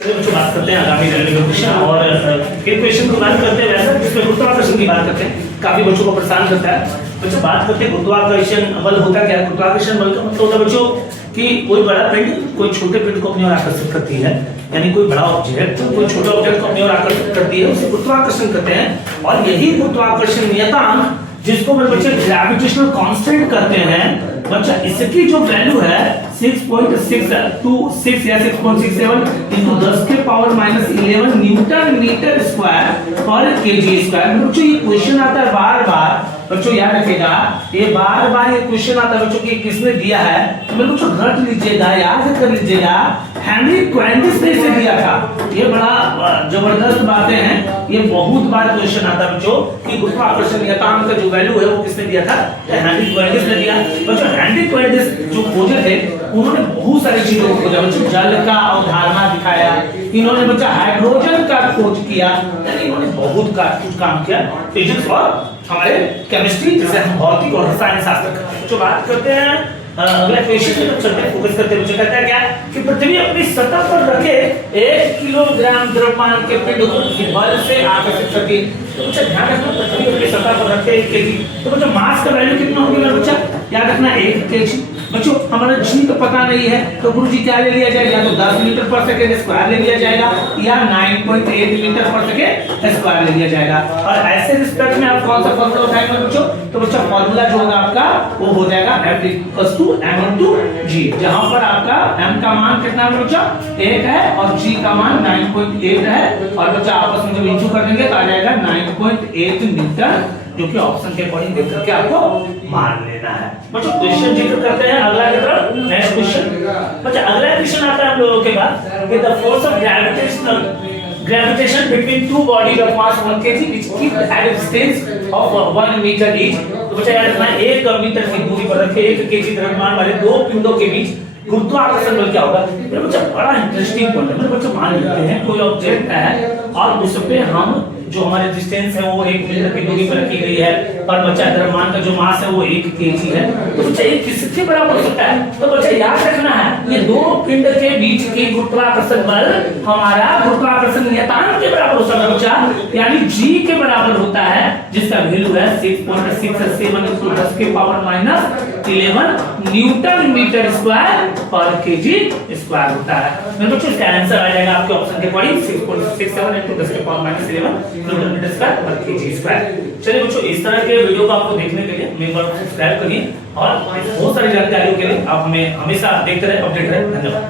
जो बात करते हैं आगामी रेलवे क्वेश्चन और एक क्वेश्चन की बात करते हैं वैसा जिसमें गुरुत्वाकर्षण की बात करते हैं, काफी बच्चों को परेशान करता है। बच्चों बात करते हैं गुरुत्वाकर्षण बल होता क्या है। गुरुत्वाकर्षण बल का मतलब होता है बच्चों कि कोई बड़ा पिंड कोई छोटे पिंड को अपनी ओर आकर्षित करती है, यानी कोई बड़ा ऑब्जेक्ट कोई छोटे ऑब्जेक्ट को अपनी ओर आकर्षित करती है, उसे गुरुत्वाकर्षण कहते हैं। और यही गुरुत्वाकर्षण नियतांक जिसको बच्चे ग्रेविटेशनल कांस्टेंट कहते हैं, बच्चा इसकी जो वैल्यू है 6.626 या 6.67 into 10 के पावर -11 न्यूटन मीटर स्क्वायर पर केजी स्क्वायर। बच्चों ये क्वेश्चन आता है बार बार, बच्चों याद रखिएगा ये बार बार ये क्वेश्चन आता है बच्चों कि किसने दिया है, तो मेरे बच्चों रट लीजिएगा, याद कर लीजिएगा। हेनरी क्वांटिस ने इसे दिया था। ये बड़ा जबरदस्त बातें हैं, ये बहुत बार क्वेश्चन आता है बच्चों कि गुरुत्वाकर्षण नियतांक का जो वैल्यू है वो किसने दिया था, हेनरी क्वांटिस ने दिया। बच्चों हेनरी क्वांटिस जो खोजे थे उन्होंने बहुत सारी चीजों को खोजा। बच्चों जल का अवधारणा दिखाया, इन्होंने बच्चा हाइड्रोजन का खोज किया, यानी इन्होंने बहुत कुछ काम किया फिजिक्स और हमारे केमिस्ट्री जिसे हम भौतिक और रसायन शास्त्र जो बात करते हैं। अगला क्वेश्चन में चलते हैं, फोकस करते हैं। बच्चों कहता है क्या कि पृथ्वी अपनी सतह पर रखे 1 किलोग्राम द्रव्यमान के पिंड को बल से आकर्षित करती है। तो बच्चा ध्यान रखना पृथ्वी अपनी सतह पर रखे 1 केजी, तो बच्चा मास का वैल्यू कितना होगा मेरा बच्चा, याद रखना 1 केजी। बच्चों हमारा जी तो पता नहीं है, तो गुरुजी क्या ले लिया जाएगा, या तो 10 मीटर पर सेकंड स्क्वायर ले लिया जाएगा या 9.8 मीटर पर सेकंड स्क्वायर ले लिया जाएगा। और ऐसे रिस्पेक्ट में आप कौन सा फॉर्मूला उठाएंगे बच्चों, तो बच्चा फॉर्मूला जो होगा आपका वो हो जाएगा F=m/g, जहां पर आपका m का मान कितना है बच्चा 1 है और g का मान 9.8 है, और बच्चा आपस में जब इंटू कर देंगे तो आ जाएगा 9.8 न्यूटन, जो कि ऑप्शन के अकॉर्डिंग देख करके आपको मान लेना है। बच्चों क्वेश्चन जिक्र करते हैं अगला की तरफ, नेक्स्ट क्वेश्चन। बच्चा अगला क्वेश्चन आता है हम लोगों के पास कि the force of gravitation between two bodies of mass 1 kg which keep at a distance of 1 meter each। तो बच्चा याद रखना 1 मीटर की दूरी पर रखे 1 केजी द्रव्यमान वाले दो पिंडों के बीच गुरुत्वाकर्षण बल क्या होगा। मेरे बच्चा बड़ा इंटरेस्टिंग पॉइंट है। मेरे बच्चा मान लेते हैं कोई ऑब्जेक्ट है और उस पे हम जो हमारे डिस्टेंस है वो 1 मीटर की दूरी पर रखी गई है, और बच्चा द्रव्यमान का जो मास है वो 1 केजी है। तो बच्चा ये किसके बराबर हो सकता है, तो बच्चा याद रखना है ये दो पिंड के बीच के गुरुत्वाकर्षण बल हमारा गुरुत्वाकर्षण नियतांक के बराबर होता है बच्चा, यानी g के बराबर होता है, जिसका वैल्यू है 6.67 into 10 के पावर -11 न्यूटन मीटर स्क्वायर पर केजी स्क्वायर होता है। मेरे बच्चों इसका आंसर आ जाएगा आपके ऑप्शन के अकॉर्डिंग 6.67 into 10 के पावर -11 न्यूटन मीटर स्क्वायर पर केजी स्क्वायर। चलिए बच्चों इस तरह के वीडियो को आपको देखने के लिए मेरे को सब्सक्राइब करिए और बहुत सारी जानकारियों के लिए आप हमें हमेशा देखते रहे, अपडेट रहे। धन्यवाद।